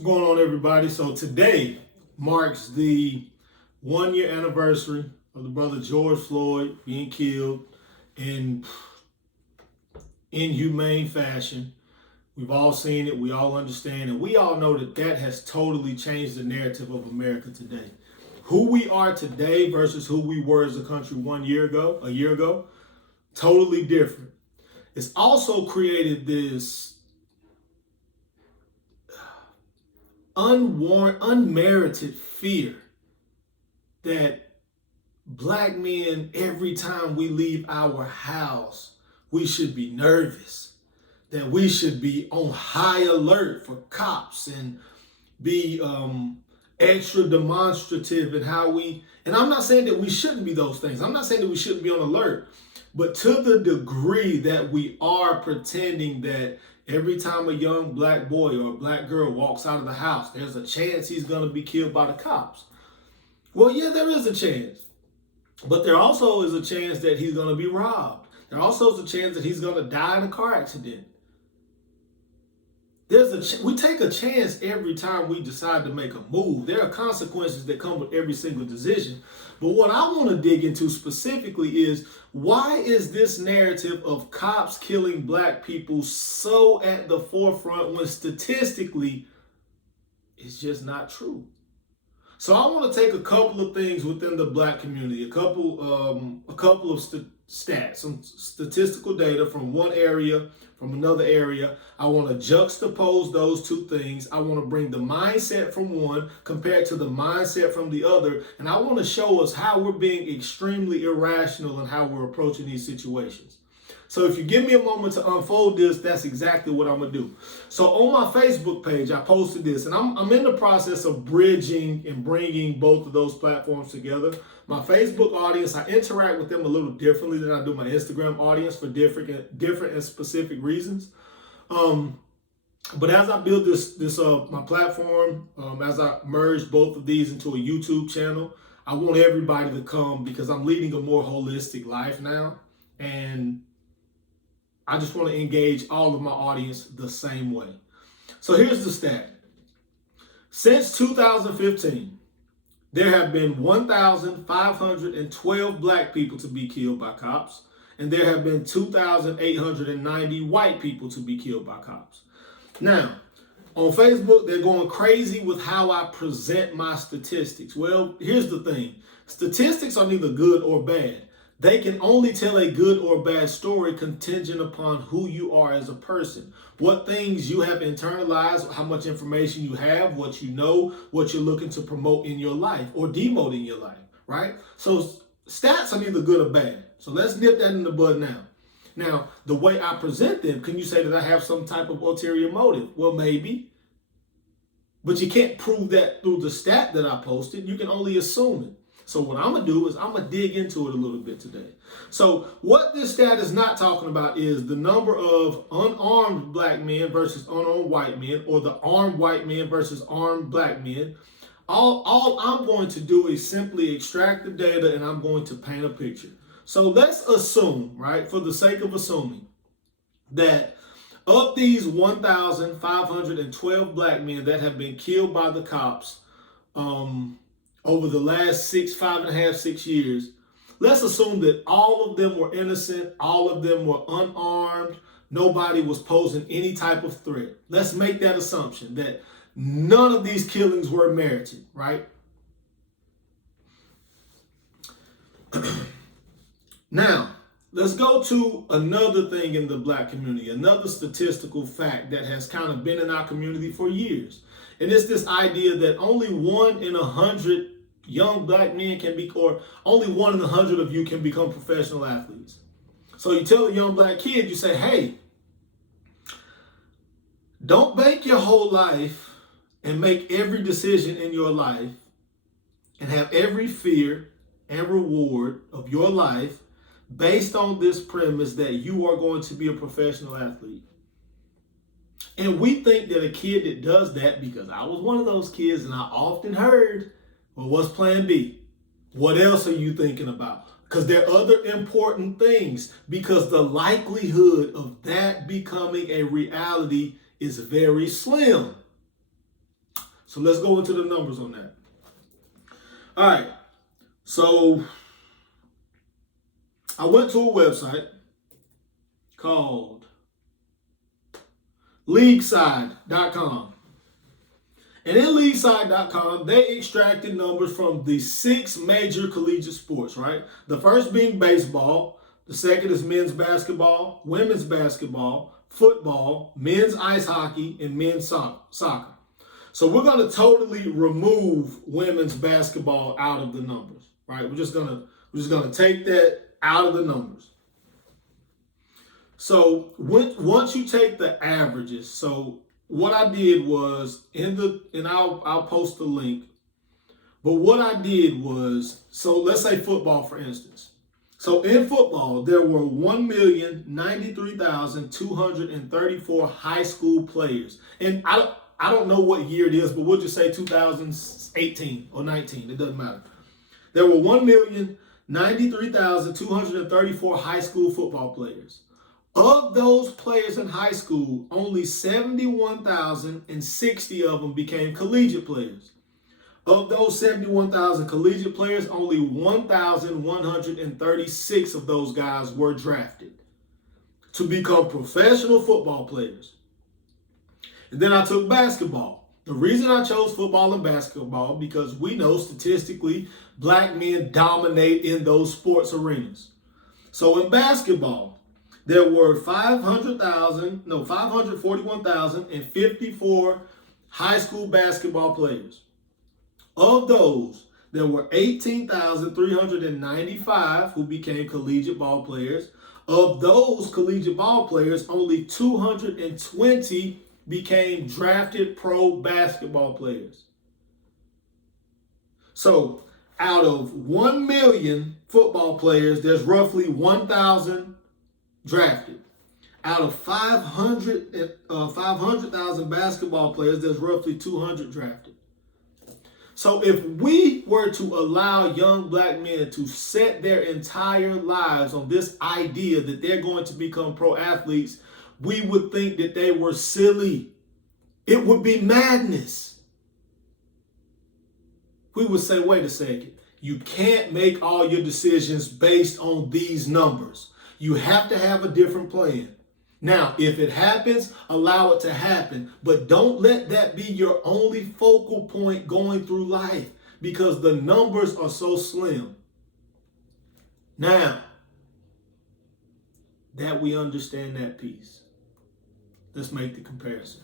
going on, everybody? So today marks the 1 year anniversary of the brother George Floyd being killed in inhumane fashion. We've all seen it, we all understand, and we all know that that has totally changed the narrative of America today. Who we are today versus who we were as a country a year ago, totally different. It's also created this unmerited fear that black men, every time we leave our house, we should be nervous, that we should be on high alert for cops and be extra demonstrative in how we, and I'm not saying that we shouldn't be those things. I'm not saying that we shouldn't be on alert, but to the degree that we are pretending that every time a young black boy or a black girl walks out of the house, there's a chance he's going to be killed by the cops. Well, yeah, there is a chance. But there also is a chance that he's going to be robbed. There also is a chance that he's going to die in a car accident. We take a chance every time we decide to make a move. There are consequences that come with every single decision. But what I want to dig into specifically is, why is this narrative of cops killing black people so at the forefront when statistically it's just not true? So I want to take a couple of things within the black community, a couple of stats, some statistical data from one area, from another area. I want to juxtapose those two things. I want to bring the mindset from one compared to the mindset from the other. And I want to show us how we're being extremely irrational and how we're approaching these situations. So if you give me a moment to unfold this, that's exactly what I'm going to do. So on my Facebook page, I posted this, and I'm in the process of bridging and bringing both of those platforms together. My Facebook audience, I interact with them a little differently than I do my Instagram audience for different and specific reasons. But as I build my platform, as I merge both of these into a YouTube channel, I want everybody to come because I'm leading a more holistic life now. And I just want to engage all of my audience the same way. So here's the stat. Since 2015, there have been 1,512 black people to be killed by cops, and there have been 2,890 white people to be killed by cops. Now, on Facebook, they're going crazy with how I present my statistics. Well, here's the thing. Statistics are neither good or bad. They can only tell a good or bad story contingent upon who you are as a person, what things you have internalized, how much information you have, what you know, what you're looking to promote in your life or demote in your life, right? So stats are neither good or bad. So let's nip that in the bud now. Now, the way I present them, can you say that I have some type of ulterior motive? Well, maybe. But you can't prove that through the stat that I posted. You can only assume it. So what I'm going to do is I'm going to dig into it a little bit today. So what this stat is not talking about is the number of unarmed black men versus unarmed white men, or the armed white men versus armed black men. All I'm going to do is simply extract the data and I'm going to paint a picture. So let's assume, right, for the sake of assuming, that of these 1,512 black men that have been killed by the cops, over the last 5.5, 6 years, let's assume that all of them were innocent, all of them were unarmed, nobody was posing any type of threat. Let's make that assumption that none of these killings were merited, right? Now, let's go to another thing in the black community, another statistical fact that has kind of been in our community for years. And it's this idea that only 1 in 100 young black men can be, or only 1 in 100 of you can become professional athletes. So you tell a young black kid, you say, hey, don't bank your whole life and make every decision in your life and have every fear and reward of your life based on this premise that you are going to be a professional athlete. And we think that a kid that does that, because I was one of those kids and I often heard, well, what's plan B? What else are you thinking about? Because there are other important things, because the likelihood of that becoming a reality is very slim. So let's go into the numbers on that. All right. So I went to a website called leagueside.com. And in leagueside.com, they extracted numbers from the 6 major collegiate sports, right? The first being baseball. The second is men's basketball, women's basketball, football, men's ice hockey, and men's soccer. So we're going to totally remove women's basketball out of the numbers, right? We're just gonna take that out of the numbers. So once you take the averages, so what I did was I'll post the link. But what I did was, so let's say football, for instance. So in football, there were 1,093,234 high school players. And I don't know what year it is, but we'll just say 2018 or 19. It doesn't matter. There were 1,093,234 high school football players. Of those players in high school, only 71,060 of them became collegiate players. Of those 71,000 collegiate players, only 1,136 of those guys were drafted to become professional football players. And then I took basketball. The reason I chose football and basketball, because we know statistically black men dominate in those sports arenas. So in basketball, there were 541,054 high school basketball players. Of those, there were 18,395 who became collegiate ball players. Of those collegiate ball players, only 220 became drafted pro basketball players. So out of 1 million football players, there's roughly 1,000 drafted. Out of 500,000 basketball players, there's roughly 200 drafted. So if we were to allow young black men to set their entire lives on this idea that they're going to become pro athletes, we would think that they were silly. It would be madness. We would say, wait a second, you can't make all your decisions based on these numbers. You have to have a different plan. Now, if it happens, allow it to happen, but don't let that be your only focal point going through life, because the numbers are so slim. Now, that we understand that piece, let's make the comparison.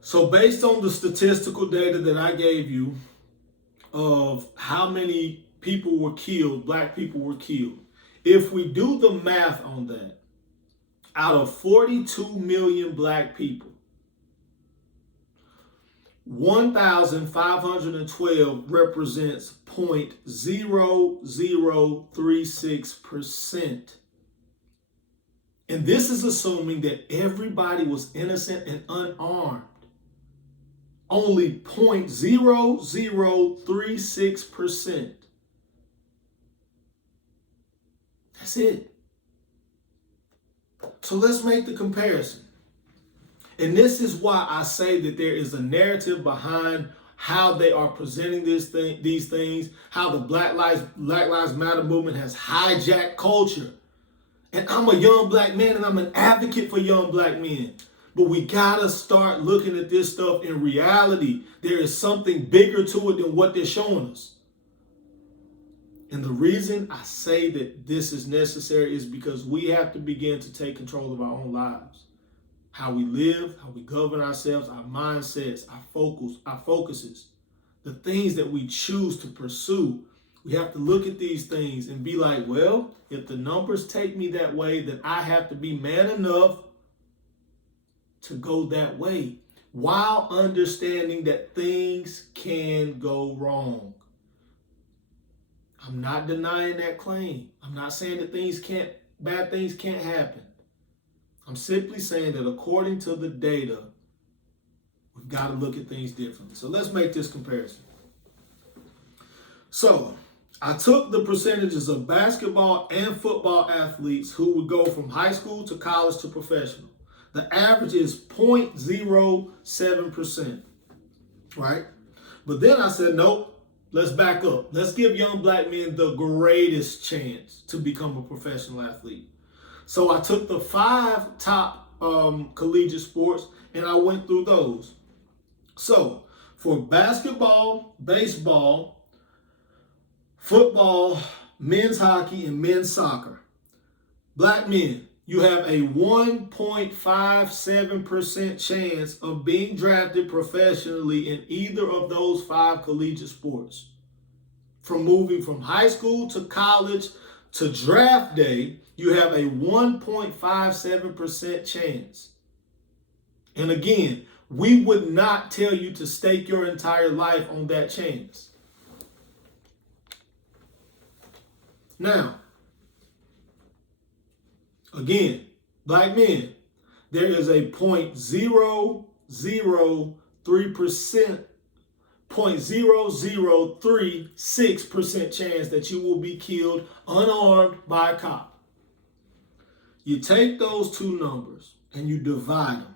So based on the statistical data that I gave you of how many people were killed, black people were killed, if we do the math on that, out of 42 million black people, 1,512 represents 0.0036%. And this is assuming that everybody was innocent and unarmed. Only 0.0036%. That's it. So let's make the comparison. And this is why I say that there is a narrative behind how they are presenting these things, how the Black Lives Matter movement has hijacked culture. And I'm a young black man and I'm an advocate for young black men. But we gotta start looking at this stuff in reality. There is something bigger to it than what they're showing us. And the reason I say that this is necessary is because we have to begin to take control of our own lives. How we live, how we govern ourselves, our mindsets, our focuses, the things that we choose to pursue. We have to look at these things and be like, well, if the numbers take me that way, then I have to be man enough to go that way, while understanding that things can go wrong. I'm not denying that claim. I'm not saying that bad things can't happen. I'm simply saying that according to the data, we've got to look at things differently. So let's make this comparison. So I took the percentages of basketball and football athletes who would go from high school to college to professional. The average is 0.07%. right? But then I said, nope, let's back up. Let's give young black men the greatest chance to become a professional athlete. So I took the 5 top collegiate sports and I went through those. So for basketball, baseball, football, men's hockey, and men's soccer, black men, you have a 1.57% chance of being drafted professionally in either of those 5 collegiate sports. From moving from high school to college to draft day, you have a 1.57% chance. And again, we would not tell you to stake your entire life on that chance. Now, again, black men, there is a 0.0036% chance that you will be killed unarmed by a cop. You take those 2 numbers and you divide them.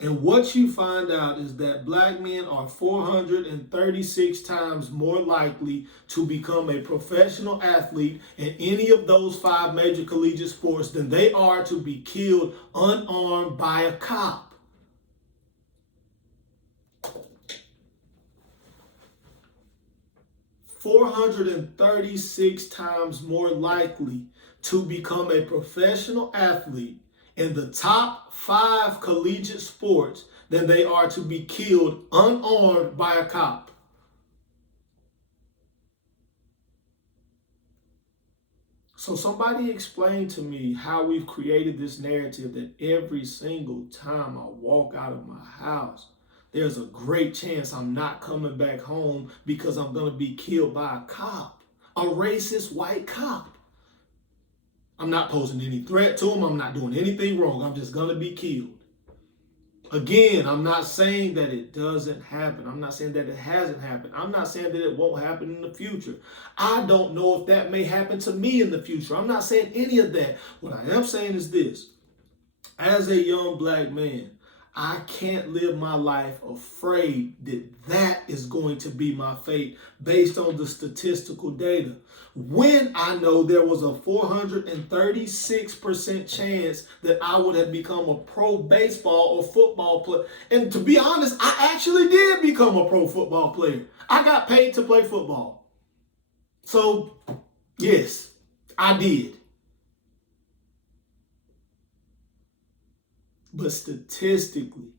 And what you find out is that black men are 436 times more likely to become a professional athlete in any of those 5 major collegiate sports than they are to be killed unarmed by a cop. "436 times more likely to become a professional athlete in the top 5 collegiate sports than they are to be killed unarmed by a cop." So somebody explain to me how we've created this narrative that every single time I walk out of my house, there's a great chance I'm not coming back home because I'm going to be killed by a cop, a racist white cop. I'm not posing any threat to him. I'm not doing anything wrong. I'm just going to be killed. Again, I'm not saying that it doesn't happen. I'm not saying that it hasn't happened. I'm not saying that it won't happen in the future. I don't know if that may happen to me in the future. I'm not saying any of that. What I am saying is this. As a young black man, I can't live my life afraid that that is going to be my fate based on the statistical data. When I know there was a 436% chance that I would have become a pro baseball or football player. And to be honest, I actually did become a pro football player. I got paid to play football. So, yes, I did. But statistically,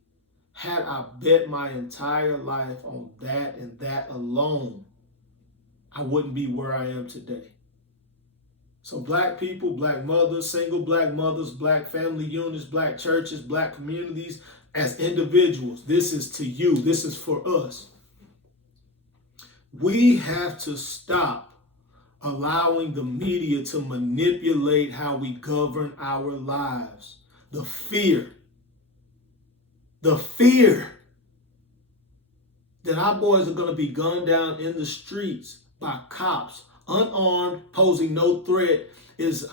had I bet my entire life on that and that alone, I wouldn't be where I am today. So black people, black mothers, single black mothers, black family units, black churches, black communities, as individuals, this is to you. This is for us. We have to stop allowing the media to manipulate how we govern our lives. The fear that our boys are going to be gunned down in the streets by cops, unarmed, posing no threat, is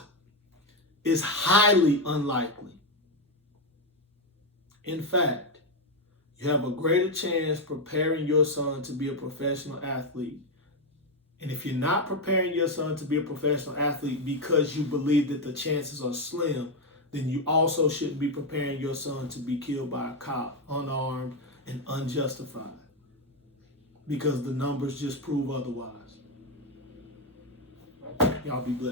highly unlikely. In fact, you have a greater chance preparing your son to be a professional athlete. And if you're not preparing your son to be a professional athlete because you believe that the chances are slim, then you also shouldn't be preparing your son to be killed by a cop, unarmed and unjustified, because the numbers just prove otherwise. Y'all be blessed.